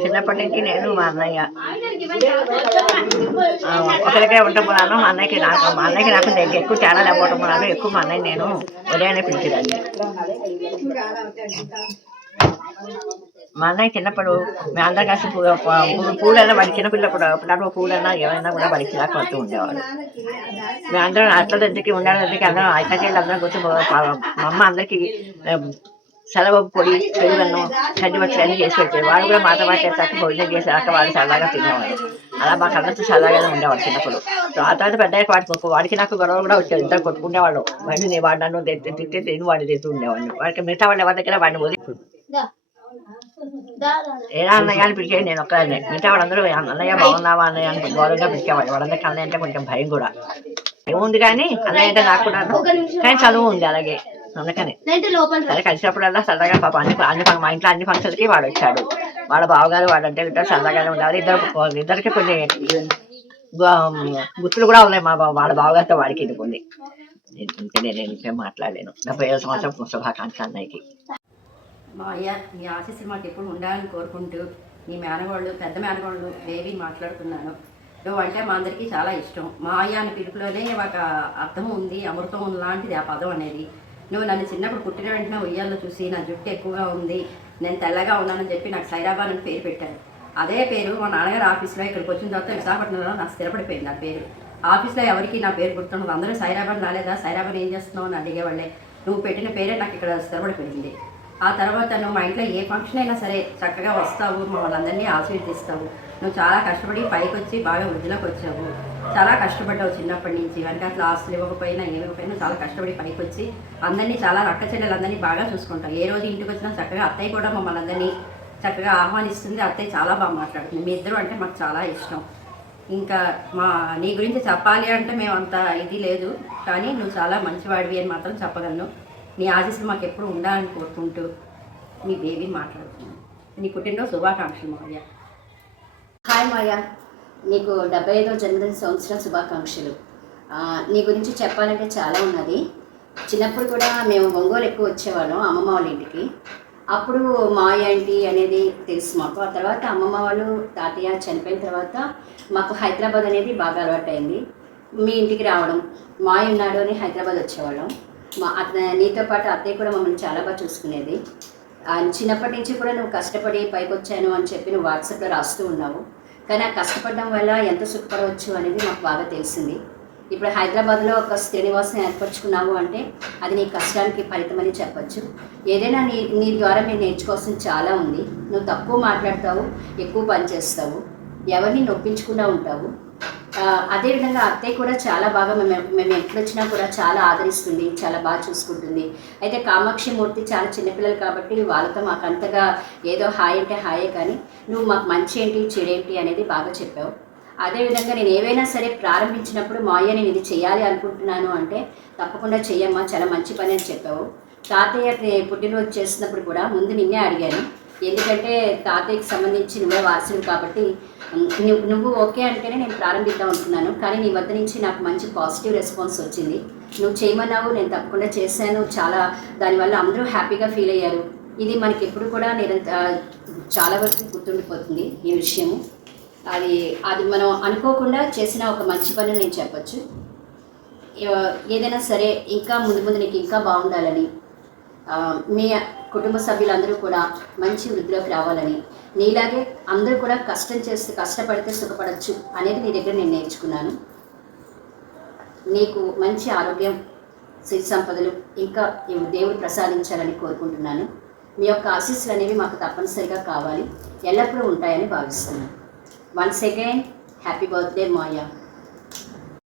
చిన్నప్పటి నుంచి నేను మా అన్నయ్య ఒకరికే ఉంటాం వలన మా అన్నయ్యకి నాకు దగ్గర ఎక్కువ తేడా లేకపోవడం వలన ఎక్కువ మా అన్నయ్య నేను ఉదయాన్నే పిలిచేదాన్ని. మా అన్నయ్య చిన్నప్పుడు మేము అందరం కలిసి పూలన్నా వాడి చిన్నపిల్లప్పుడు అప్పుడప్పుడు పూలన్నా ఏమైనా కూడా వాడికి చిరాకు పడుతూ ఉండేవాడు. మేమందరం అట్ల దగ్గరికి ఉండడానికి అందరం ఐకజీలు అందరం కూర్చొని మా అమ్మ అందరికీ సెలవు పొడి పెరుగన్నం చండిపచ్చలు అన్నీ చేసి పెట్టేది. వాడు కూడా మాతో పాటు చేసాక భోజనం చేసాక వాడు సరదాగా తినేవాడు. అలా మాకు అందరితో సరదాగానే ఉండేవాడు చిన్నప్పుడు. ఆ తర్వాత పెద్దయ్యాక వాడికి నాకు గొడవలు కూడా వచ్చేది. ఇద్దరు కొట్టుకునేవాళ్ళు. వాడు నన్ను తిట్టే నేను వాడిని తింటూ ఉండేవాడిని. వాడికి మిగతా వాళ్ళు ఎవరి దగ్గర వాడిని వదిలి ఎలా అన్నయ్య అని పిలిచేది నేను ఒక్కదాన్నే. మిగతా వాళ్ళందరూ అన్నయ్య బాగున్నావా అన్నయ్య అని గౌరవంగా పిలిచేవాళ్ళు. వాళ్ళందరికీ అన్నయ్య అంటే కొంచెం భయం కూడా ఏముంది, కానీ అన్నయ్య అంటే నాకు కూడా. కానీ చదువు ఉంది అలాగే, అందుకని సరే కలిసినప్పుడల్లా సరదాగా పాప అన్ని మా ఇంట్లో అన్ని ఫంక్షన్లకి వాడు వచ్చాడు. వాళ్ళ బావగారు వాడంటే ఇద్దరు సరదాగానే ఉండాలి. ఇద్దరికి కొన్ని గుర్తులు కూడా ఉన్నాయి మా వాళ్ళ బావగారితో వాడికి కొన్ని. నేను ఇంకేం మాట్లాడలేను. 75వ సంవత్సరం శుభాకాంక్షలు అన్నయ్యకి. మా అయ్య నీ ఆశీస్సులు మాకు ఎప్పుడు ఉండాలని కోరుకుంటూ నీ మేనగోళ్ళు పెద్ద మేనగోళ్ళు బేబీ మాట్లాడుతున్నాను. నువ్వు అంటే మా అందరికీ చాలా ఇష్టం. మా అయ్య అని పిలుపులోనే ఒక అర్థం ఉంది, అమృతం లాంటిది ఆ పదం అనేది. నువ్వు నన్ను చిన్నప్పుడు పుట్టిన వెంటనే ఉయ్యాల్లో చూసి నా జుట్టు ఎక్కువగా ఉంది, నేను తెల్లగా ఉన్నానని చెప్పి నాకు సైరాబాద్ అని పేరు పెట్టారు. అదే పేరు మా నాన్నగారు ఆఫీస్లో ఇక్కడికి వచ్చిన తర్వాత విశాఖపట్నంలో నాకు స్థిరపడిపోయింది ఆ పేరు. ఆఫీస్లో ఎవరికి నా పేరు గుర్తుండదు. అందరూ సైరాబాద్ రాలేదా, సైరాబాద్ ఏం చేస్తున్నావు అని అడిగేవాళ్ళే. నువ్వు పెట్టిన పేరే నాకు ఇక్కడ స్థిరపడిపోయింది. ఆ తర్వాత నువ్వు మా ఇంట్లో ఏ ఫంక్షన్ అయినా సరే చక్కగా వస్తావు, మా వాళ్ళందరినీ ఆశీర్వదిస్తావు. నువ్వు చాలా కష్టపడి పైకి వచ్చి బాగా వృద్ధిలోకి వచ్చావు. చాలా కష్టపడ్డావు చిన్నప్పటి నుంచి. వెనక అట్లా ఆస్తులు ఇవ్వకపోయినా ఏమివ్వకపోయినా చాలా కష్టపడి పైకి వచ్చి అందరినీ చాలా రక్క చెల్లెలందరినీ బాగా చూసుకుంటావు. ఏ రోజు ఇంటికి వచ్చినా చక్కగా అత్తయ్య కూడా మమ్మల్ని అందరినీ చక్కగా ఆహ్వానిస్తుంది. అత్తయ్య చాలా బాగా మాట్లాడుతుంది. మీ ఇద్దరు అంటే మాకు చాలా ఇష్టం. ఇంకా నీ గురించి చెప్పాలి అంటే మేము అంత ఇది లేదు, కానీ నువ్వు చాలా మంచివాడివి అని మాత్రం చెప్పగలను. నీ ఆశీస్సులు మాకు ఎప్పుడు ఉండాలని కోరుకుంటూ నీ బేబీ మాట్లాడుతున్నాను. నీ పుట్టినరోజు శుభాకాంక్షలు మావయ్య. హాయ్ మాయా, నీకు 75వ జన్మదిన సంవత్సరం శుభాకాంక్షలు. నీ గురించి చెప్పాలంటే చాలా ఉన్నది. చిన్నప్పుడు కూడా మేము ఒంగోలు ఎక్కువ వచ్చేవాళ్ళం అమ్మమ్మ వాళ్ళ ఇంటికి. అప్పుడు మాయ ఏంటి అనేది తెలుసు మాకు. ఆ తర్వాత అమ్మమ్మ వాళ్ళు తాతయ్య చనిపోయిన తర్వాత మాకు హైదరాబాద్ అనేది బాగా అలవాటైంది. మీ ఇంటికి రావడం, మాయ ఉన్నాడు అని హైదరాబాద్ వచ్చేవాళ్ళం. నీతో పాటు అత్తయ్య కూడా మమ్మల్ని చాలా బాగా చూసుకునేది. చిన్నప్పటి నుంచి కూడా నువ్వు కష్టపడి పైకి వచ్చాను అని చెప్పి నువ్వు వాట్సాప్లో రాస్తూ ఉన్నావు. కానీ ఆ కష్టపడడం వల్ల ఎంత సుఖపడవచ్చు అనేది మాకు బాగా తెలిసింది. ఇప్పుడు హైదరాబాద్లో ఒక స్థిర నివాసం ఏర్పరచుకున్నావు అంటే అది నీ కష్టానికి ఫలితమని చెప్పచ్చు. ఏదైనా నీ ద్వారా మీరు నేర్చుకోవాల్సింది చాలా ఉంది. నువ్వు తక్కువ మాట్లాడతావు, ఎక్కువ పని చేస్తావు, ఎవరిని నొప్పించకుండా ఉంటావు. అదేవిధంగా అత్తయ్య కూడా చాలా బాగా మేము ఎక్కడొచ్చినా కూడా చాలా ఆదరిస్తుంది, చాలా బాగా చూసుకుంటుంది. అయితే కామాక్షి మూర్తి చాలా చిన్నపిల్లలు కాబట్టి వాళ్ళతో మాకు అంతగా ఏదో హాయ్ అంటే హాయే, కానీ నువ్వు మాకు మంచి ఏంటి చెడేంటి అనేది బాగా చెప్పావు. అదేవిధంగా నేను ఏవైనా సరే ప్రారంభించినప్పుడు మాయ నేను ఇది చేయాలి అనుకుంటున్నాను అంటే తప్పకుండా చెయ్యమ్మా, చాలా మంచి పని అని చెప్పావు. తాతయ్య పుట్టినరోజు చేస్తున్నప్పుడు కూడా ముందు నిన్నే అడిగాను. ఎందుకంటే తాతయ్యకి సంబంధించి నువ్వే వారసుడు కాబట్టి నువ్వు ఓకే అంటేనే నేను ప్రారంభిద్దాం అనుకున్నాను. కానీ నీ వద్ద నుంచి నాకు మంచి పాజిటివ్ రెస్పాన్స్ వచ్చింది. నువ్వు చేయమన్నావు, నేను తప్పకుండా చేశాను. చాలా దానివల్ల అందరూ హ్యాపీగా ఫీల్ అయ్యారు. ఇది మనకి ఎప్పుడు కూడా చాలా వరకు గుర్తుండిపోతుంది ఈ విషయము. అది మనం అనుకోకుండా చేసిన ఒక మంచి పని నేను చెప్పచ్చు. ఏదైనా సరే ఇంకా ముందు నీకు ఇంకా బాగుండాలని, మీ కుటుంబ సభ్యులందరూ కూడా మంచి వృద్ధిలోకి రావాలని, నీలాగే అందరూ కూడా కష్టపడితే సుఖపడచ్చు అనేది నీ దగ్గర నేను నేర్చుకున్నాను. నీకు మంచి ఆరోగ్యం, సిరి సంపదలు ఇంకా దేవుడు ప్రసాదించాలని కోరుకుంటున్నాను. మీ యొక్క ఆశీస్సులు అనేవి మాకు తప్పనిసరిగా కావాలి, ఎల్లప్పుడూ ఉంటాయని భావిస్తున్నాను. వన్స్ అగైన్ హ్యాపీ బర్త్డే మాయా.